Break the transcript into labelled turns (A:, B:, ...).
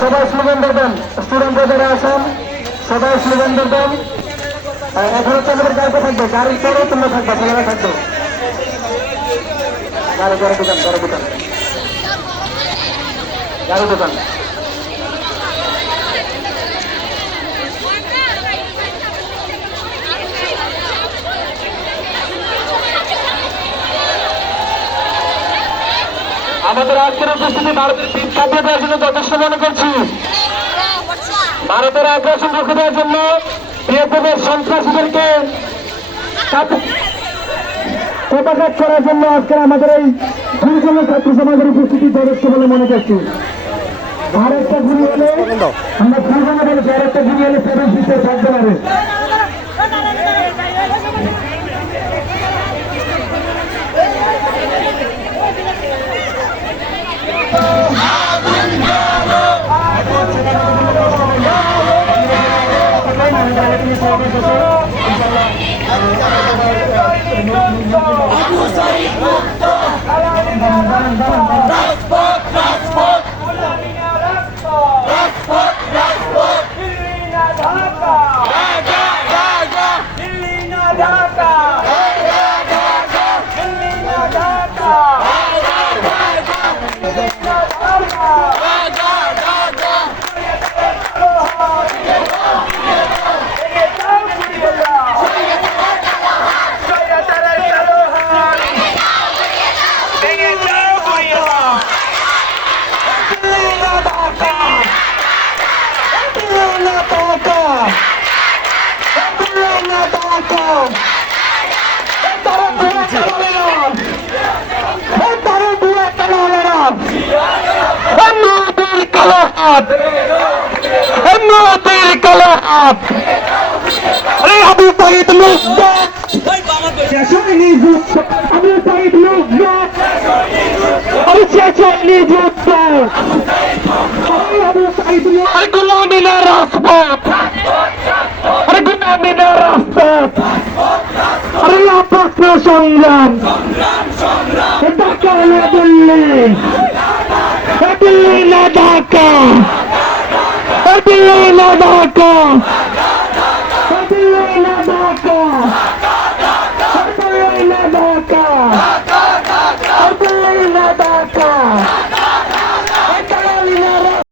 A: সবাই স্লোগান দেবেন স্টুডেন্টরা যারা আছেন, সবাই স্লোগান দেবেন এখন আমাদের গাড়িতে থাকবে। গাড়ির পরে তোমরা থাকবে, ছেলেরা থাকবে। গাড়ি গাড়ি, দোকান গাড়ি দোকান। গাড়ি, দোকান। আমাদের আজকের উপস্থিতি ভারতের বিখ্যাত দেওয়ার জন্য যথেষ্ট মনে করছি। ভারতের আগ্রাসন রুখে দেওয়ার জন্য বিএসএফের সন্ত্রাসীদেরকে প্রকাশ করার জন্য আজকের আমাদের এই দুইজনের ছাত্র সমাজের উপস্থিতি যথেষ্ট বলে মনে করছি। আরেকটা গুলি হলে আমরা দুজনে বলেছি আরেকটা গুলি হলে সেভেন সিস্টার থাকবে না রে
B: দিল্লি
A: আবু সাইদ মুসবাত শেষনি যুদ্ধ আবু সাইদ মুসবাত আবু শেষনি যুদ্ধ আবু সাইদ গুলামিনা রাজপথ। আরে গুলামিনা রাজপথ। আরে লাপাত্র সংগ্রাম। ঢাকা না দিল্লি। দিল্লি, না ঢাকা। দিল্লি, না ঢাকা। দিল্লি, না